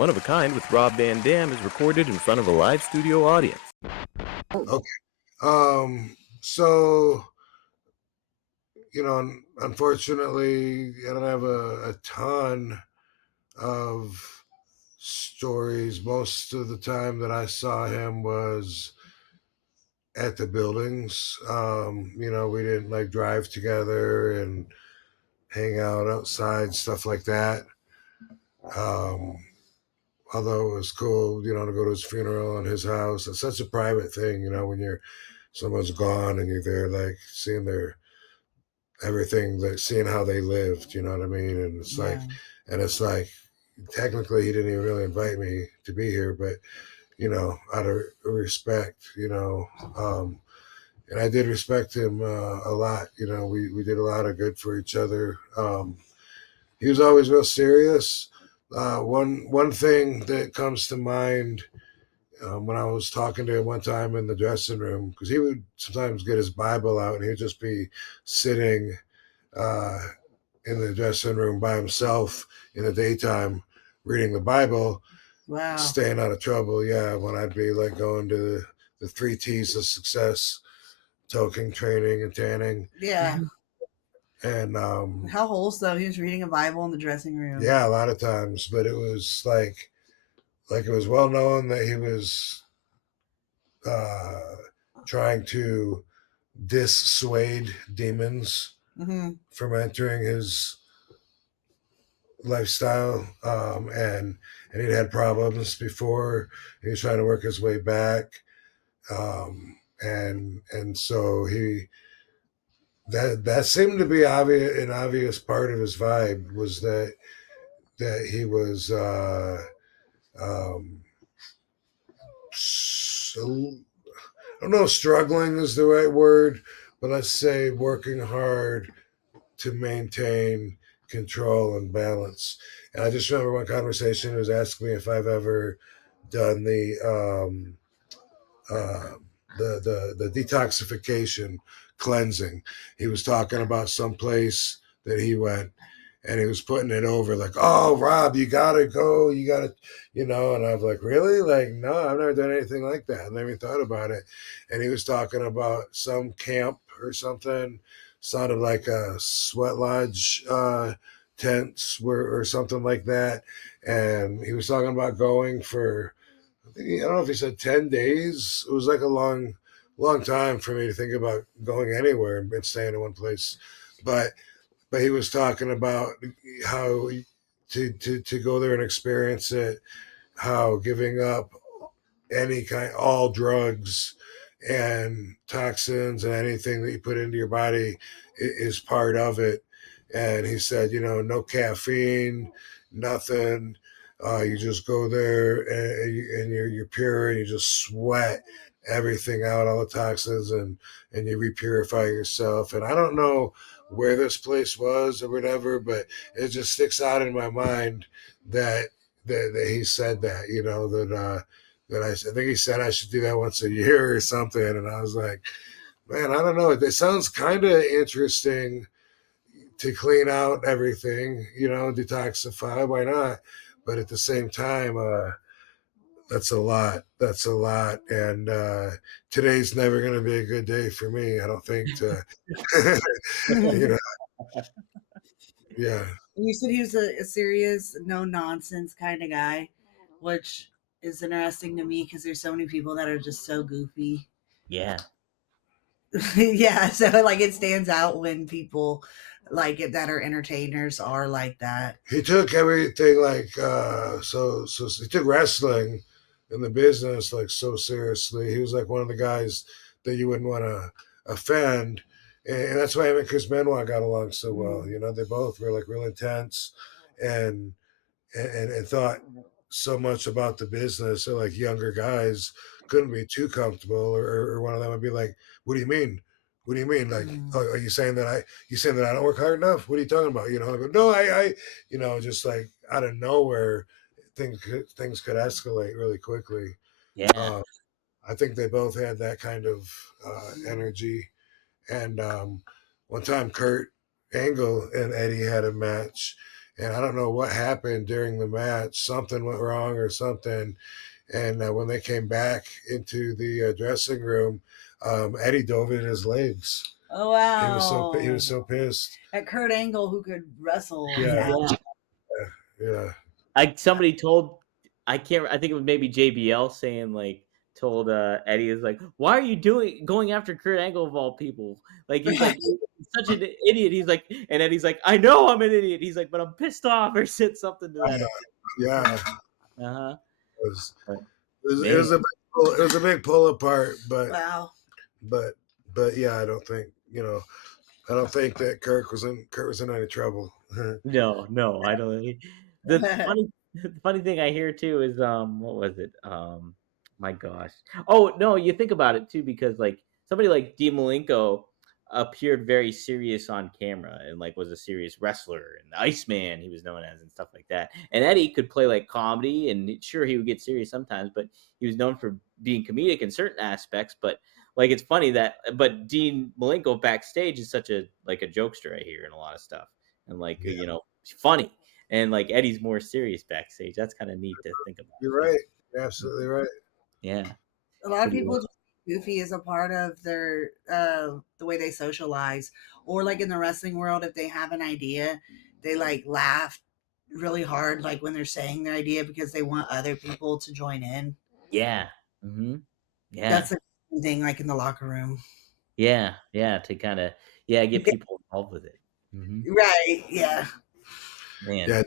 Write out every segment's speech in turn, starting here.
One of a Kind with Rob Van Dam is recorded in front of a live studio audience. Okay. So, unfortunately, I don't have a ton of stories. Most of the time that I saw him was at the buildings. We didn't like drive together and hang out outside, stuff like that. Um, Although it was cool, to go to his funeral in his house. It's such a private thing, when someone's gone and you're there, like seeing their everything, like seeing how they lived. You know what I mean? And it's like, technically, he didn't even really invite me to be here, but out of respect, and I did respect him a lot. We did a lot of good for each other. He was always real serious. One thing that comes to mind when I was talking to him one time in the dressing room, because he would sometimes get his Bible out and he'd just be sitting uh, in the dressing room by himself in the daytime reading the Bible, Wow. staying out of trouble. Yeah, when I'd be like going to the 3 T's of success, toking, training, and tanning. Yeah. And how wholesome. He was reading a Bible in the dressing room. Yeah, a lot of times, but it was like it was well known that he was trying to dissuade demons from entering his lifestyle, and he'd had problems before. He was trying to work his way back, and so that seemed to be an obvious part of his vibe, was that he was so, I don't know if struggling is the right word, but let's say working hard to maintain control and balance. And I just remember one conversation, he was asking me if I've ever done the detoxification cleansing. He was talking about some place that he went, and he was putting it over like, "Oh, Rob, you gotta go, you gotta," and I was like, "Really? Like, no, I've never done anything like that. I never even thought about it." And he was talking about some camp or something, sounded like a sweat lodge tents or something like that. And he was talking about going for, I don't know if he said 10 days. It was like a long time for me to think about going anywhere and staying in one place. But he was talking about how to go there and experience it, how giving up all drugs and toxins and anything that you put into your body is part of it. And he said, no caffeine, nothing. You just go there and you're pure, and you just sweat everything out, all the toxins, and you repurify yourself. And I don't know where this place was or whatever, but it just sticks out in my mind that he said that, that I think he said I should do that once a year or something. And I was like, man, I don't know. It sounds kind of interesting to clean out everything, detoxify. Why not? But at the same time, that's a lot. That's a lot. And today's never going to be a good day for me, I don't think, to, yeah. You said he was a serious, no nonsense kind of guy, which is interesting to me because there's so many people that are just so goofy. Yeah. Yeah, so like it stands out when people like it that are entertainers are like that. He took everything like so he took wrestling in the business like so seriously. He was like one of the guys that you wouldn't want to offend, and that's why him and Chris Benoit got along so well. They both were like real intense and thought so much about the business. So like younger guys couldn't be too comfortable, or one of them would be like, "What do you mean? What do you mean? Like, are you saying that I don't work hard enough? What are you talking about?" I go, "No, I just like out of nowhere, things could escalate really quickly." Yeah. I think they both had that kind of energy. And one time, Kurt Angle and Eddie had a match, and I don't know what happened during the match. Something went wrong or something. And when they came back into the dressing room, Eddie dove in his legs. Oh wow! He was so pissed. At Kurt Angle, who could wrestle. Yeah. Yeah. Yeah. Somebody told, I think it was maybe JBL saying, like, told Eddie, is like, why are you going after Kurt Angle of all people? Like, he's like, you're such an idiot. He's like, and Eddie's like, I know I'm an idiot. He's like, but I'm pissed off, or said something to that effect. Yeah. Uh-huh. It was a big pull apart, but wow. But yeah, I don't think that Kurt was in any trouble. No, I don't. The funny thing I hear too is what was it? My gosh. Oh no, you think about it too, because like somebody like Dean Malenko appeared very serious on camera and like was a serious wrestler, and the Iceman he was known as, and stuff like that. And Eddie could play like comedy, and sure he would get serious sometimes, but he was known for being comedic in certain aspects. But like it's funny that, but Dean Malenko backstage is such a like a jokester, I hear, in a lot of stuff, and like funny. And like Eddie's more serious backstage. That's kind of neat to think about. You're right. You're absolutely right. Yeah. A lot of people just goofy as a part of their the way they socialize, or like in the wrestling world, if they have an idea, they like laugh really hard, like when they're saying their idea, because they want other people to join in. Yeah. Mm-hmm. Yeah. That's a thing, like in the locker room. Yeah. To kind of get people involved with it. Mm-hmm. Right. Yeah. Man. Yeah.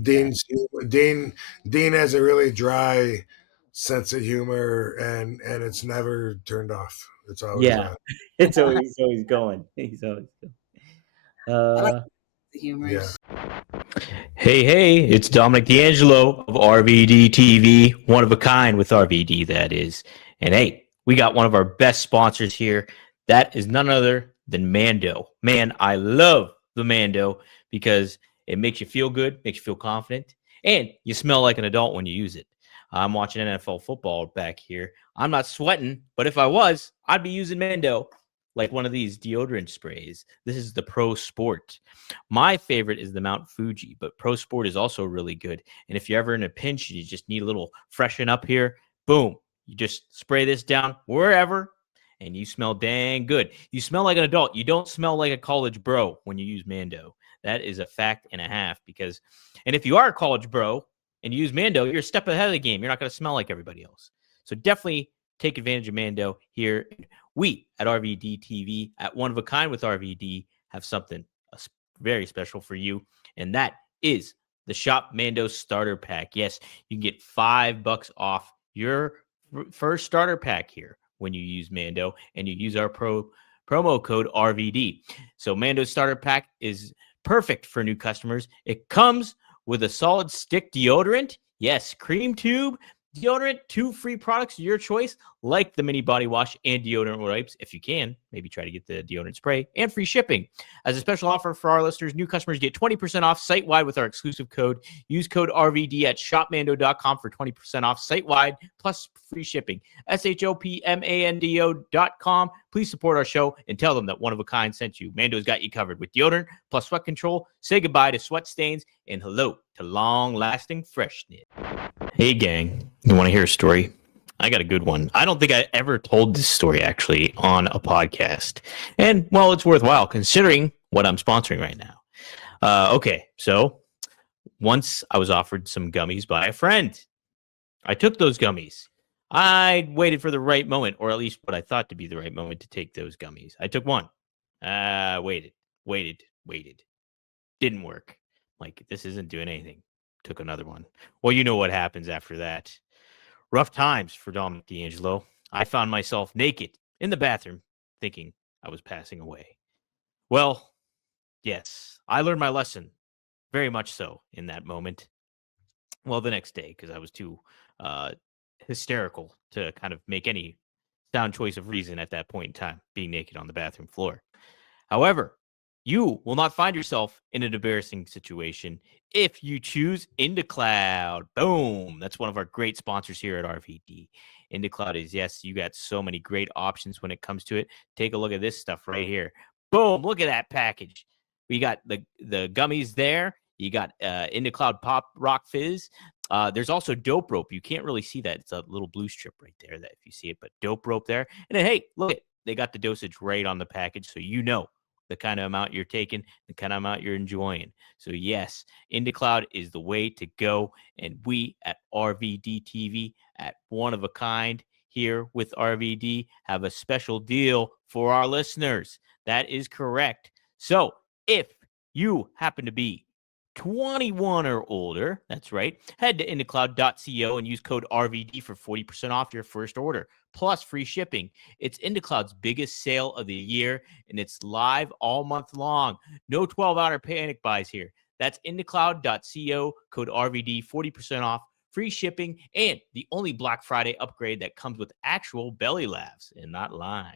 Dean has a really dry sense of humor, and it's never turned off. It's always on. It's always going. He's always going. I like the humor. Yeah. Hey, it's Dominic D'Angelo of RVD TV, one of a kind with RVD, that is. And hey, we got one of our best sponsors here. That is none other than Mando. Man, I love the Mando because it makes you feel good, makes you feel confident, and you smell like an adult when you use it. I'm watching NFL football back here. I'm not sweating, but if I was, I'd be using Mando, like one of these deodorant sprays. This is the Pro Sport. My favorite is the Mount Fuji, but Pro Sport is also really good. And if you're ever in a pinch, you just need a little freshen up here, boom, you just spray this down wherever, and you smell dang good. You smell like an adult. You don't smell like a college bro when you use Mando. That is a fact and a half, because, and if you are a college bro and you use Mando, you're a step ahead of the game. You're not going to smell like everybody else. So definitely take advantage of Mando here. We at RVD TV, at One of a Kind with RVD, have something very special for you, and that is the Shop Mando Starter Pack. Yes, you can get $5 off your first starter pack here when you use Mando and you use our promo code RVD. So Mando Starter Pack is perfect for new customers. It comes with a solid stick deodorant. Yes, cream tube deodorant, 2 free products of your choice, like the mini body wash and deodorant wipes. If you can, maybe try to get the deodorant spray, and free shipping. As a special offer for our listeners, new customers get 20% off site-wide with our exclusive code. Use code RVD at shopmando.com for 20% off site-wide plus free shipping. shopmando.com. Please support our show and tell them that One of a Kind sent you. Mando's got you covered with deodorant plus sweat control. Say goodbye to sweat stains and hello to long-lasting freshness. Hey, gang. You want to hear a story? I got a good one. I don't think I ever told this story, actually, on a podcast. And, well, it's worthwhile considering what I'm sponsoring right now. Okay, so once I was offered some gummies by a friend. I took those gummies. I waited for the right moment, or at least what I thought to be the right moment to take those gummies. I took one. Waited. Didn't work. Like, this isn't doing anything. Took another one. Well, you know what happens after that. Rough times for Dominic D'Angelo. I found myself naked in the bathroom, thinking I was passing away. Well, yes, I learned my lesson, very much so, in that moment. Well, the next day, because I was too hysterical to kind of make any sound choice of reason at that point in time, being naked on the bathroom floor. However, you will not find yourself in an embarrassing situation if you choose IndaCloud. Boom. That's one of our great sponsors here at RVD. IndaCloud is, yes, you got so many great options when it comes to it. Take a look at this stuff right here. Boom. Look at that package. We got the gummies there. You got Into Cloud Pop Rock Fizz. There's also Dope Rope. You can't really see that. It's a little blue strip right there that if you see it, but Dope Rope there. And then, hey, look, they got the dosage right on the package, so you know the kind of amount you're taking, the kind of amount you're enjoying. So yes, Into Cloud is the way to go. And we at RVD TV, at One of a Kind here with RVD, have a special deal for our listeners. That is correct. So if you happen to be 21 or older, that's right, head to indocloud.co and use code RVD for 40% off your first order, plus free shipping. It's IndoCloud's biggest sale of the year, and it's live all month long. No 12-hour panic buys here. That's indocloud.co, code RVD, 40% off, free shipping, and the only Black Friday upgrade that comes with actual belly laughs and not lines.